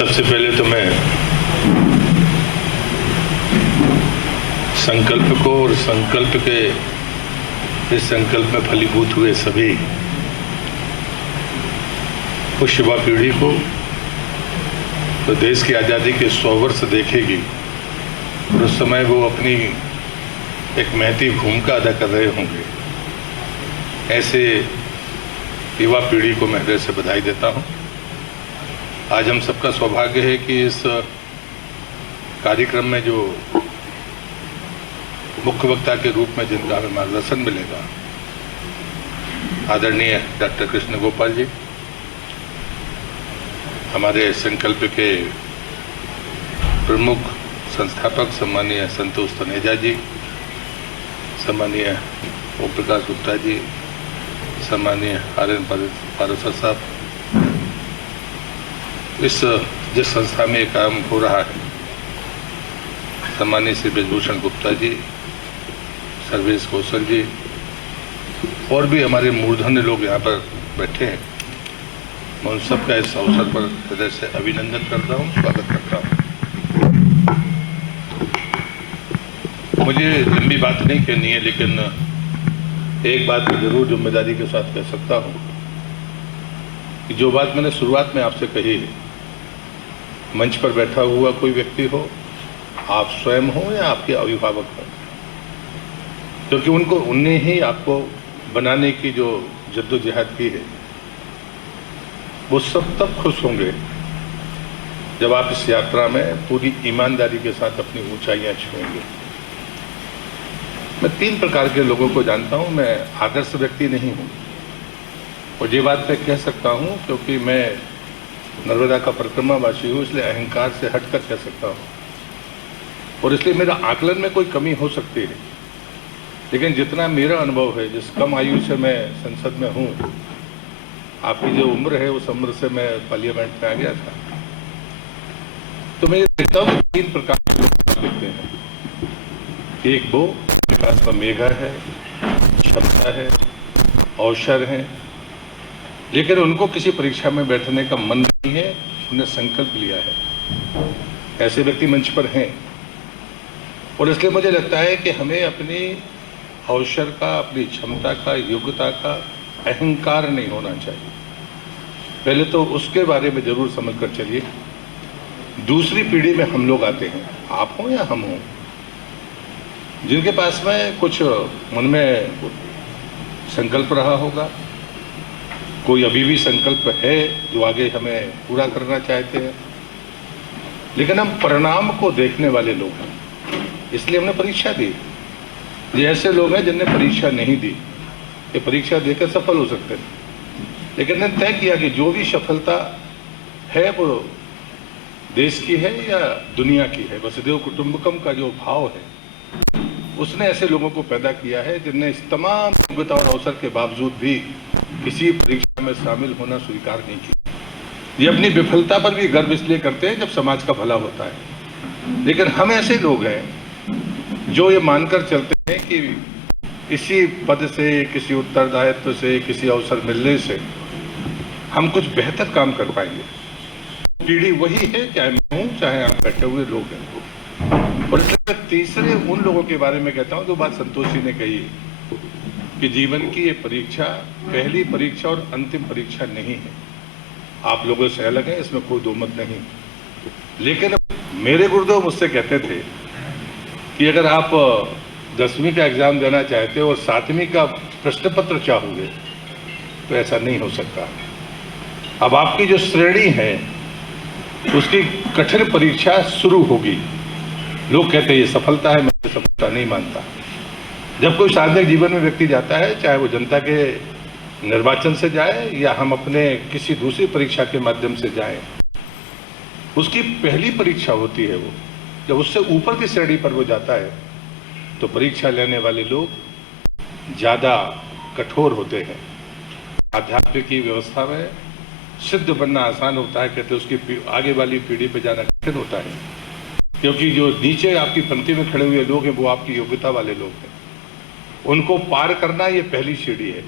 सबसे पहले तो मैं संकल्प को और संकल्प के इस संकल्प में फलीभूत हुए सभी उस युवा पीढ़ी को तो देश की आज़ादी के 100 वर्ष देखेगी और उस समय वो अपनी एक महती भूमिका अदा कर रहे होंगे, ऐसे युवा पीढ़ी को मैं हृदय से बधाई देता हूँ। आज हम सबका सौभाग्य है कि इस कार्यक्रम में जो मुख्य वक्ता के रूप में जिनका हमें मार्गदर्शन मिलेगा, आदरणीय डॉक्टर कृष्ण गोपाल जी, हमारे संकल्प के प्रमुख संस्थापक सम्मानीय संतोष तनेजा जी, सम्मानीय ओम प्रकाश गुप्ता जी, सम्मानीय आर्यन पारोसर साहब, इस जिस संस्था में काम हो रहा है, सम्मानीय श्री ब्रजभूषण गुप्ता जी, सर्वेश कौशल जी और भी हमारे मूर्धन्य लोग यहाँ पर बैठे हैं, मैं उन सबका इस अवसर पर हृदय से अभिनंदन करता हूँ, स्वागत करता हूँ। मुझे लंबी बात नहीं कहनी है, लेकिन एक बात मैं जरूर जिम्मेदारी के साथ कह सकता हूँ कि जो बात मैंने शुरुआत में आपसे कही है, मंच पर बैठा हुआ कोई व्यक्ति हो, आप स्वयं हो या आपके अभिभावक हो, क्योंकि उनने ही आपको बनाने की जो जद्दोजहद की है, वो सब तब खुश होंगे जब आप इस यात्रा में पूरी ईमानदारी के साथ अपनी ऊंचाइयां छुएंगे। मैं 3 प्रकार के लोगों को जानता हूं। मैं आदर्श व्यक्ति नहीं हूं और ये बात मैं कह सकता हूं क्योंकि मैं नर्मदा का परिक्रमावासी हूं, इसलिए अहंकार से हटकर कह सकता हूं और इसलिए मेरा आकलन में कोई कमी हो सकती है, लेकिन जितना मेरा अनुभव है, जिस कम आयु से मैं संसद में हूं, आपकी जो उम्र है उस उम्र से मैं पार्लियामेंट में आ गया था, तो मैं देखता हूँ 3 प्रकार के लोग लिखते हैं। एक वो विकास का मेघा है, क्षमता है, अवसर है, लेकिन उनको किसी परीक्षा में बैठने का मन नहीं है, उन्हें संकल्प लिया है। ऐसे व्यक्ति मंच पर हैं और इसलिए मुझे लगता है कि हमें अपनी अवसर का, अपनी क्षमता का, योग्यता का अहंकार नहीं होना चाहिए। पहले तो उसके बारे में जरूर समझ कर चलिए। दूसरी पीढ़ी में हम लोग आते हैं, आप हो या हम हो, जिनके पास में कुछ मन में संकल्प रहा होगा, कोई अभी भी संकल्प है जो आगे हमें पूरा करना चाहते हैं, लेकिन हम परिणाम को देखने वाले लोग हैं, इसलिए हमने परीक्षा दी। ये ऐसे लोग हैं जिनने परीक्षा नहीं दी, ये परीक्षा देकर सफल हो सकते हैं, लेकिन ने तय किया कि जो भी सफलता है वो देश की है या दुनिया की है, वसुधैव कुटुंबकम का जो भाव है, उसने ऐसे लोगों को पैदा किया है जिनने इस तमाम योग्यता और अवसर के बावजूद भी किसी परीक्षा में शामिल होना स्वीकार नहीं किया। ये अपनी विफलता पर भी गर्व इसलिए करते हैं जब समाज का भला होता है, लेकिन हम ऐसे लोग हैं जो ये मानकर चलते हैं कि इसी पद से, किसी उत्तरदायित्व से, किसी अवसर मिलने से हम कुछ बेहतर काम कर पाएंगे। पीढ़ी वही है, चाहे मैं हूँ चाहे आप बैठे हुए लोग हैं। और इसलिए तीसरे उन लोगों के बारे में कहता हूँ जो बात संतोष जी ने कही कि जीवन की ये परीक्षा पहली परीक्षा और अंतिम परीक्षा नहीं है। आप लोगों से अलग है, इसमें कोई दो मत नहीं, लेकिन मेरे गुरुदेव मुझसे कहते थे कि अगर आप 10वीं का एग्जाम देना चाहते हो और 7वीं का प्रश्न पत्र चाहोगे तो ऐसा नहीं हो सकता। अब आपकी जो श्रेणी है उसकी कठिन परीक्षा शुरू होगी। लोग कहते हैं ये सफलता है, मैं सफलता नहीं मानता। जब कोई सार्वजनिक जीवन में व्यक्ति जाता है, चाहे वो जनता के निर्वाचन से जाए या हम अपने किसी दूसरी परीक्षा के माध्यम से जाएं, उसकी पहली परीक्षा होती है वो। जब उससे ऊपर की श्रेणी पर वो जाता है तो परीक्षा लेने वाले लोग ज़्यादा कठोर होते हैं। आध्यात्मिक की व्यवस्था में सिद्ध बनना आसान होता है, कहते उसकी आगे वाली पीढ़ी पे जाना कठिन होता है, क्योंकि जो नीचे आपकी पंक्ति में खड़े हुए लोग हैं वो आपकी योग्यता वाले लोग हैं। उनको पार करना ये पहली सीढ़ी है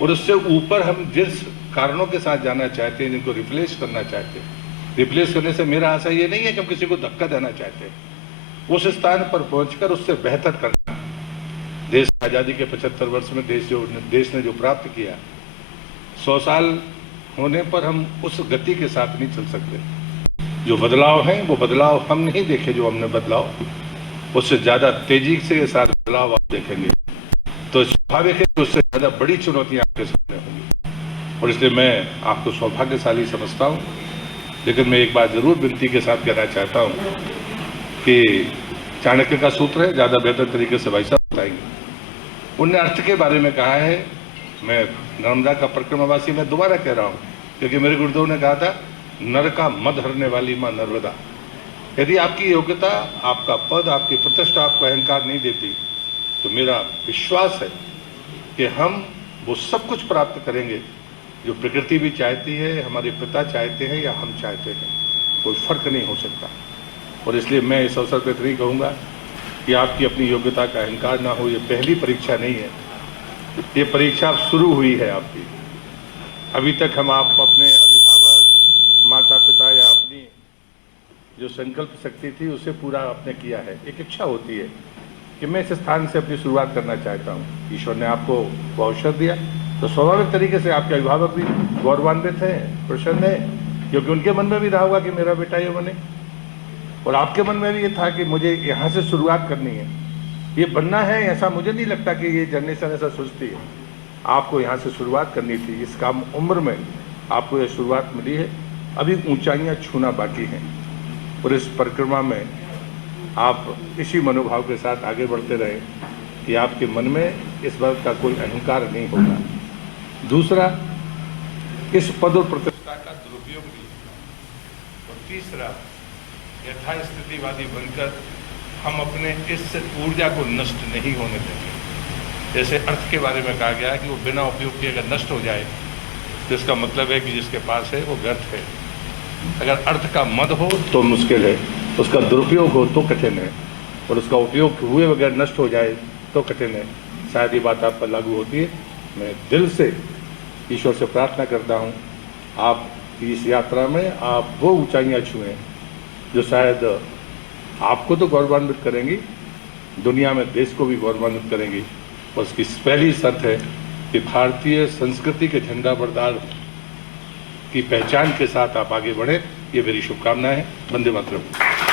और उससे ऊपर हम जिस कारणों के साथ जाना चाहते हैं, जिनको रिप्लेस करना चाहते हैं, रिप्लेस करने से मेरा आशा ये नहीं है कि हम किसी को धक्का देना चाहते हैं, उस स्थान पर पहुंचकर उससे बेहतर करना। देश की आज़ादी के 75 वर्ष में देश ने जो प्राप्त किया, 100 साल होने पर हम उस गति के साथ नहीं चल सकते। जो बदलाव हैं वो बदलाव हम नहीं देखे, जो हमने बदलाव, उससे ज़्यादा तेजी से साथ बदलाव आप देखेंगे तो स्वाभाविक है कि उससे ज़्यादा बड़ी चुनौतियां आपके सामने होंगी। और इसलिए मैं आपको सौभाग्यशाली समझता हूँ। लेकिन मैं एक बात ज़रूर विनती के साथ कहना चाहता हूँ कि चाणक्य का सूत्र है, ज़्यादा बेहतर तरीके से भाई साहब बताएंगे। उनने अर्थ के बारे में कहा है, मैं नर्मदा का परिक्रमावासी मैं दोबारा कह रहा हूँ, क्योंकि मेरे गुरुदेव ने कहा था, नर का मद हरने वाली माँ नर्मदा। यदि आपकी योग्यता, आपका पद, आपकी प्रतिष्ठा आपको अहंकार नहीं देती, तो मेरा विश्वास है कि हम वो सब कुछ प्राप्त करेंगे जो प्रकृति भी चाहती है, हमारे पिता चाहते हैं या हम चाहते हैं। कोई फर्क नहीं हो सकता। और इसलिए मैं इस अवसर पर इतना ही कहूँगा कि आपकी अपनी योग्यता का अहंकार ना हो। ये पहली परीक्षा नहीं है, ये परीक्षा शुरू हुई है आपकी। अभी तक हम आप अपने अभिभावक, माता पिता या अपनी जो संकल्प शक्ति थी उसे पूरा आपने किया है। एक इच्छा होती है कि मैं इस स्थान से अपनी शुरुआत करना चाहता हूँ। ईश्वर ने आपको वो अवसर दिया, तो स्वाभाविक तरीके से आपके अभिभावक भी गौरवान्वित हैं, प्रसन्न हैं, क्योंकि उनके मन में भी रहा होगा कि मेरा बेटा ये बने, और आपके मन में भी ये था कि मुझे यहाँ से शुरुआत करनी है, ये बनना है। ऐसा मुझे नहीं लगता कि ये जनरेशन ऐसा सोचती है। आपको यहाँ से शुरुआत करनी थी। इस काम उम्र में आपको ये शुरुआत मिली है। अभी ऊंचाइयाँ छूना बाकी हैं, और इस परिक्रमा में आप इसी मनोभाव के साथ आगे बढ़ते रहे कि आपके मन में इस बात का कोई अहंकार नहीं होगा। दूसरा, इस पद और प्रतिष्ठा का दुरुपयोग नहीं होगा। और तीसरा, यथास्थितिवादी बनकर हम अपने इस ऊर्जा को नष्ट नहीं होने देंगे। जैसे अर्थ के बारे में कहा गया कि वो बिना उपयोग किए अगर नष्ट हो जाए तो इसका मतलब है कि जिसके पास है वो व्यर्थ है। अगर अर्थ का मद हो तो मुश्किल है, उसका दुरुपयोग हो तो कठिन है, और उसका उपयोग हुए बगैर नष्ट हो जाए तो कठिन है। शायद ये बात आप पर लागू होती है। मैं दिल से ईश्वर से प्रार्थना करता हूँ आप इस यात्रा में आप वो ऊंचाइयाँ छुएं जो शायद आपको तो गौरवान्वित करेंगी, दुनिया में देश को भी गौरवान्वित करेंगी। और उसकी पहली शर्त है कि भारतीय संस्कृति के झंडा बरदार की पहचान के साथ आप आगे बढ़ें। ये मेरी शुभकामनाएं है। वंदे मातरम।